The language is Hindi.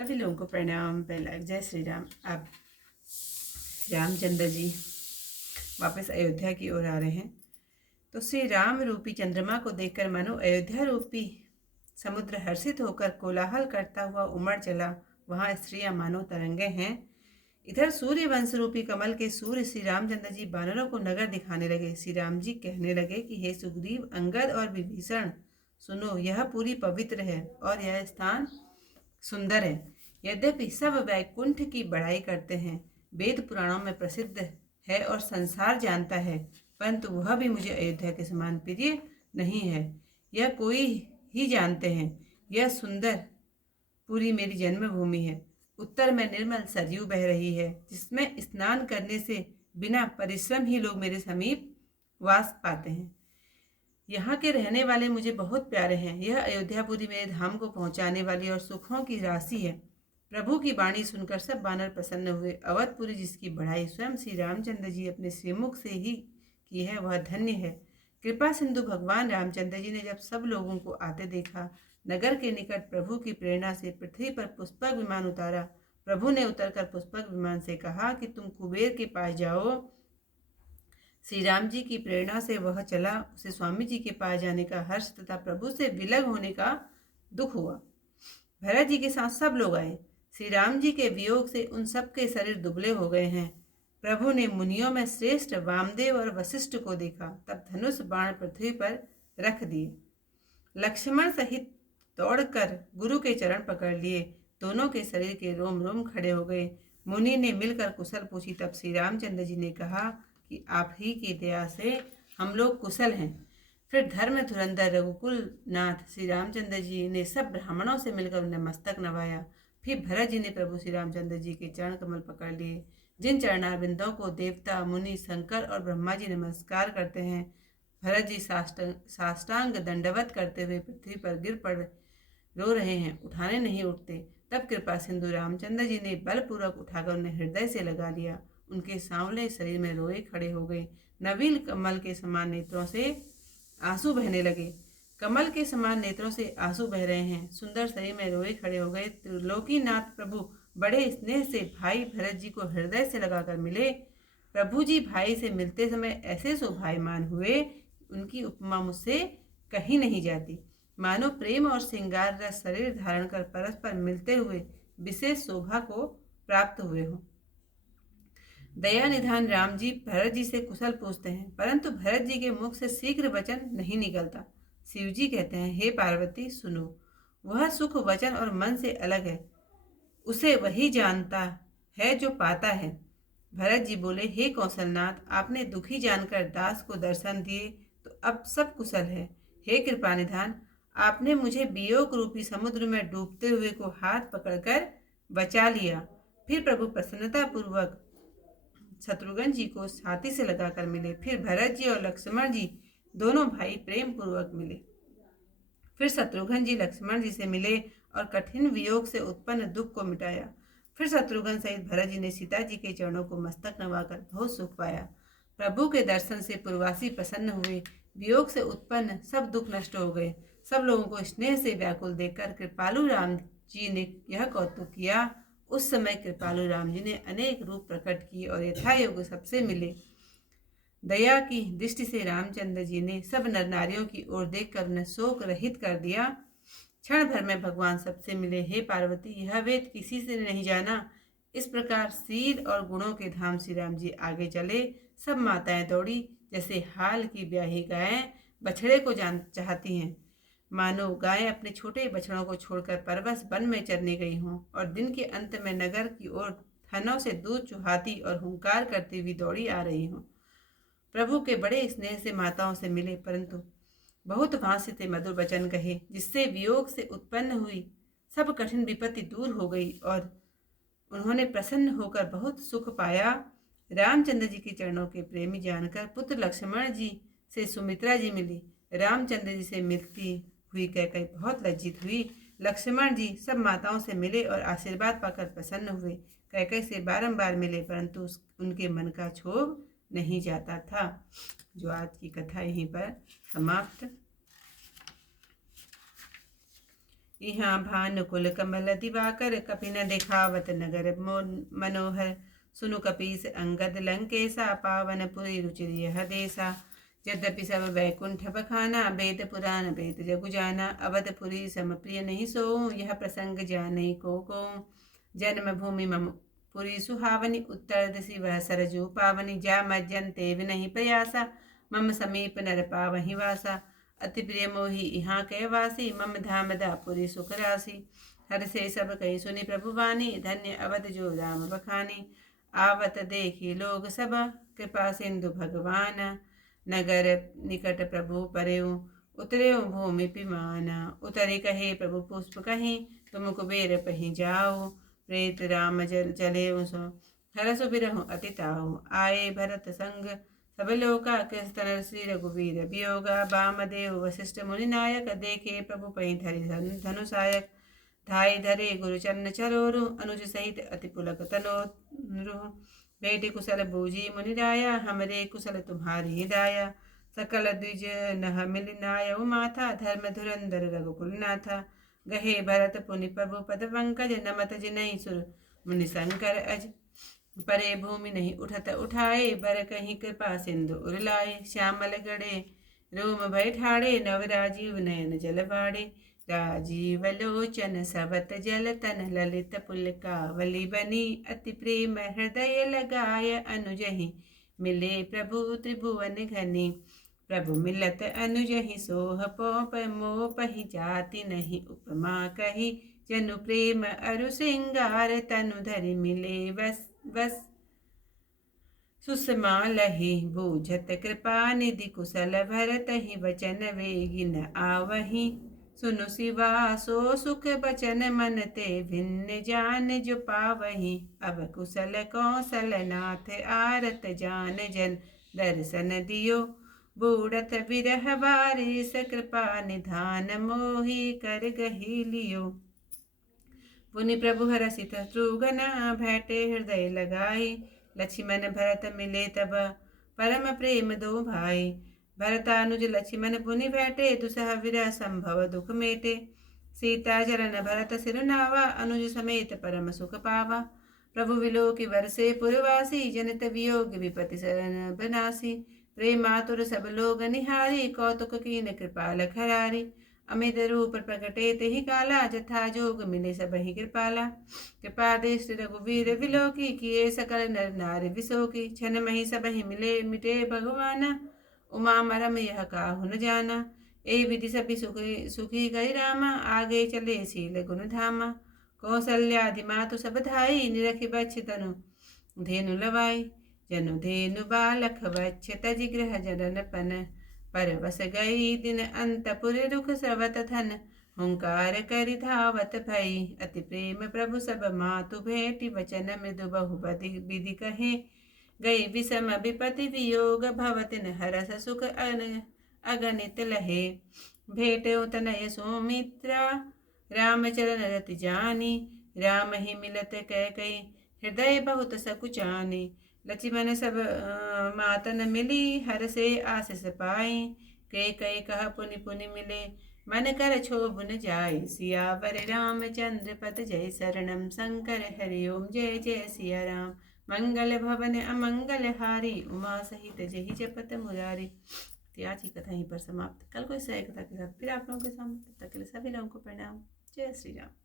सभी लोगों को प्रणाम। पहला जय श्री राम। अब रामचंद्र जी वापस अयोध्या की ओर आ रहे हैं, तो श्री राम रूपी चंद्रमा को देखकर मानो अयोध्या रूपी समुद्र हर्षित होकर कोलाहल करता हुआ उमड़ चला। वहां स्त्रियां मानो तरंगे हैं। इधर सूर्य वंश रूपी कमल के सूर्य श्री रामचंद्र जी बानरों को नगर दिखाने लगे। श्री राम जी कहने लगे कि हे सुग्रीव, अंगद और विभीषण, सुनो, यह पूरी पवित्र है और यह स्थान सुंदर है। यद्यपि सब वैकुंठ की बड़ाई करते हैं, वेद पुराणों में प्रसिद्ध है और संसार जानता है, परंतु वह भी मुझे अयोध्या के समान प्रिय नहीं है। यह कोई ही जानते हैं, यह सुंदर पूरी मेरी जन्मभूमि है। उत्तर में निर्मल सरयू बह रही है, जिसमें स्नान करने से बिना परिश्रम ही लोग मेरे समीप वास पाते हैं। यहाँ के रहने वाले मुझे बहुत प्यारे हैं। यह अयोध्यापुरी मेरे धाम को पहुँचाने वाली और सुखों की राशि है। प्रभु की वाणी सुनकर सब बानर प्रसन्न हुए। अवधपुरी जिसकी बढ़ाई स्वयं श्री रामचंद्र जी अपने श्रीमुख से ही की है, वह धन्य है। कृपा सिंधु भगवान रामचंद्र जी ने जब सब लोगों को आते देखा, नगर के निकट प्रभु की प्रेरणा से पृथ्वी पर पुष्पक विमान उतारा। प्रभु ने उतरकर पुष्पक विमान से कहा कि तुम कुबेर के पास जाओ। श्री राम जी की प्रेरणा से वह चला। उसे स्वामी जी के पास जाने का हर्ष तथा प्रभु से विलग होने का दुख हुआ। भरत जी के साथ सब लोग आए। श्री राम जी के वियोग से उन सब के शरीर दुबले हो गए हैं। प्रभु ने मुनियों में श्रेष्ठ वामदेव और वशिष्ठ को देखा, तब धनुष बाण पृथ्वी पर रख दिए। लक्ष्मण सहित दौड़कर गुरु के चरण पकड़ लिए। दोनों के शरीर के रोम रोम खड़े हो गए। मुनि ने मिलकर कुशल पूछी। तब श्री रामचंद्र जी ने कहा कि आप ही की दया से हम लोग कुशल हैं। फिर धर्म धुरंधर रघुकुल नाथ श्री रामचंद्र जी ने सब ब्राह्मणों से मिलकर उन्हें मस्तक नवाया। फिर भरत जी ने प्रभु श्री रामचंद्र जी के चरण कमल पकड़ लिए, जिन चरणारविंदों को देवता, मुनि, शंकर और ब्रह्मा जी नमस्कार करते हैं। भरत जी साष्टांग दंडवत करते हुए पृथ्वी पर गिर पड़ रो रहे हैं, उठाने नहीं उठते। तब कृपा सिंधु रामचंद्र जी ने बलपूर्वक उठाकर उन्हें हृदय से लगा लिया। उनके सांवले शरीर में रोए खड़े हो गए। नवील कमल के समान नेत्रों से आंसू बहने लगे। कमल के समान नेत्रों से आंसू बह रहे हैं। सुंदर शरीर में रोए खड़े हो गए। त्रिलोकीनाथ प्रभु बड़े स्नेह से भाई भरत जी को हृदय से लगाकर मिले। प्रभु जी भाई से मिलते समय ऐसे शोभायमान हुए, उनकी उपमा मुझसे कहीं नहीं जाती। मानो प्रेम और श्रृंगार रस शरीर धारण कर परस्पर मिलते हुए विशेष शोभा को प्राप्त हुए हो। दया निधान राम जी भरत जी से कुशल पूछते हैं, परंतु भरत जी के मुख से शीघ्र वचन नहीं निकलता। शिव जी कहते हैं, हे पार्वती सुनो, वह सुख वचन और मन से अलग है। उसे वही जानता है जो पाता है। भरत जी बोले, हे कौशलनाथ, आपने दुखी जानकर दास को दर्शन दिए, तो अब सब कुशल है। हे कृपा निधान, आपने मुझे वियोग रूपी समुद्र में डूबते हुए को हाथ पकड़कर बचा लिया। फिर प्रभु प्रसन्नता पूर्वक शत्रुघ्न जी को छाती से लगाकर मिले। फिर भरत जी और लक्ष्मण जी दोनों भाई प्रेम पूर्वक मिले। फिर शत्रुघ्न जी लक्ष्मण जी से मिले और कठिन वियोग से उत्पन्न दुख को मिटाया। फिर शत्रुघ्न सहित भरत जी ने सीता जी के चरणों को मस्तक नवाकर बहुत सुख पाया। प्रभु के दर्शन से पुरवासी प्रसन्न हुए। वियोग से उत्पन्न सब दुख नष्ट हो गए। सब लोगों को स्नेह से व्याकुल देखकर कृपालु राम जी ने यह कौतुक किया। उस समय कृपालु राम जी ने अनेक रूप प्रकट किए और यथायोग्य सबसे मिले। दया की दृष्टि से रामचंद्र जी ने सब नर नारियों की ओर देखकर उन्हें शोक रहित कर दिया। क्षण भर में भगवान सबसे मिले। हे पार्वती, यह वेद किसी से नहीं जाना। इस प्रकार शील और गुणों के धाम श्री राम जी आगे चले। सब माताएं दौड़ी, जैसे हाल की ब्याही गायें बछड़े को जान चाहती हैं। मानो गायें अपने छोटे बछड़ों को छोड़कर परवश वन में चरने गई हों और दिन के अंत में नगर की ओर थनों से दूध चुहाती और हुंकार करती हुई दौड़ी आ रही हों। प्रभु के बड़े स्नेह से माताओं से मिले, परंतु बहुत भांति से मधुर वचन कहे, जिससे वियोग से उत्पन्न हुई सब कठिन विपत्ति दूर हो गई और उन्होंने प्रसन्न होकर बहुत सुख पाया। रामचंद्र जी के चरणों के प्रेमी जानकर पुत्र लक्ष्मण जी से सुमित्रा जी मिली। रामचंद्र जी से मिलती हुई कैकेयी बहुत लज्जित हुई। लक्ष्मण जी सब माताओं से मिले और आशीर्वाद पाकर प्रसन्न हुए। कैकेयी से बारंबार मिले, परंतु उनके मन का क्षोभ नहीं जाता था। जो आज की कथा यहीं पर समाप्त। यहाँ भानुकुल कमल दिवाकर, कपि न दिखावत नगर मनोहर। सुनु कपीस अंगद लंकेशा, पावन पुरी रुचिर यह देसा। यद्यपि सब वैकुंठ बखाना, वेद पुराण वेद जगु जाना। अवधपुरी सम प्रिय नहीं सोऊं, यह प्रसंग जाने को। जन्म भूमि मम पुरी सुहावनी, उत्तर दिशि वह सरजू पावनी। जा मज्जन ते विनहि प्रयासा, मम समीप नर पावहि वासा। अति प्रिय मोहि यहाँ कै वासी, मम धाम दापुरी सुख राशि। हर से सब कही सुनि प्रभु वाणी, धन्य अवध जो राम बखानी। आवत देखी लोग सब, कृपा सिंधु भगवान। नगर निकट प्रभु परेऊ, उतरे भूमि पिमाना। उतरे कहे प्रभु पुष्प कहीं, तुम कुबेर पही जाओ। प्रेत राम जल चले सो, हरसु बिरहु अति ताऊ। आए भरत संग सब लोका, कृष्ण श्री रघुवीर वियोगा। बामदेव वशिष्ठ मुनि नायक, देखे प्रभु पही धरि धनुषायक। धाई धरे गुरु चरण चरोरु, अनुज सहित अति पुलक तनोरु। बेटी कुशल बूझी मुनि राया, हमरे कुशल तुम्हारी दाया। सकल द्विज नह मिल नाय माथा, धर्म धुरंधर रघुकुल नाथा। गहे भरत पुनि प्रभु पद पंकज, नमत जिनहि सुर मुनि शंकर अज। परे भूमि नहीं उठत उठाए, बर कहीं कृपा सिंधु उरलाए। श्यामल गड़े रोम भय ठाड़े, नव राजीव नयन जल बाड़े। राजीव लोचन सवत जल तन, ललित पुलकावली बनी। अति प्रेम हृदय लगाय, अनुजहि मिले प्रभु त्रिभुवन घनी। प्रभु मिलत अनुजहि सोह पोप, मोपहि जाति नहीं उपमा कही। जनु प्रेम अरु श्रृंगार, तनु धरि मिले बस सुषमा लहि। बूझत कृपा निधि कुशल भरतहि, वचन वेगी न आवहि। सुनु शिवा सो सुख बचन, मन ते भिन्न जान जो पावहि। अब कुशल कौशल नाथ, आरत जान जन दर्शन दियो। बूढ़त विरह बारिस, कृपा निधान मोहि कर गही लियो। पुनि प्रभु हरषित शत्रुघ्न, भेंटे हृदय लगाई। लक्ष्मण भरत मिले तब, परम प्रेम दो भाई। भरतानुज लक्ष्मण पुनि भेंटे, दुसह विरह संभव दुख मेटे। सीता चरण भरत सिर नावा, अनुज समेत परम सुख पावा। प्रभु विलोकि बरसे पुरवासी, जनित वियोग विपति सरन बनासी। प्रेमातुर सब लोग निहारी, कौतुक कीन कृपाल खरारी। अमित रूप प्रकटे तेहि काला, जथा जोग मिले सबहि कृपाला। कृपा दृष्टि रघुवीर विलोकी, किए सकल नर नारि विशोकी। क्षण महि सबहि मिले मिटे भगवाना, उमा मरम यह काहु न जाना। ए विधि सभी सुखी गई रामा, आगे चले शील गुण धामा। कौसल्यादि मातु सब धाई, निरखि बच्छ तनु धेनु लवाई। जनु धेनु बालक बच्छ, तजि गृह जनन पन। परवस गई दिन अंतपुर, रुख स्रवत धन। हुंकार करि धावत भई, अति प्रेम प्रभु सब मातु भेंटि। वचन मृदु बहु विधि कहे, गई विषम विपति वियोग। भवतिन हरस सुख अगणित लहे। भेंटउ तनय सौमित्रा, रामचरण रति जानी। राम ही मिलत कैकई, हृदय बहुत सकुचानी। लक्ष्मण सब मातन मिली, हर से आशीष पाई। कैकई कह पुनि पुनि मिले, मन कर क्षोभ न जाय। सियावर रामचंद्र पद जय, शरणम शंकर हरि ओम। जय जय सिया राम, मंगल भवन अमंगल हारी। उमा सहित जहि जपत मुरारी। तो आज की कथा यहीं पर समाप्त। कल कोई सही कथा के साथ फिर आप लोगों के सामने, तब तक के लिए सभी लोगों को प्रणाम। जय श्री राम।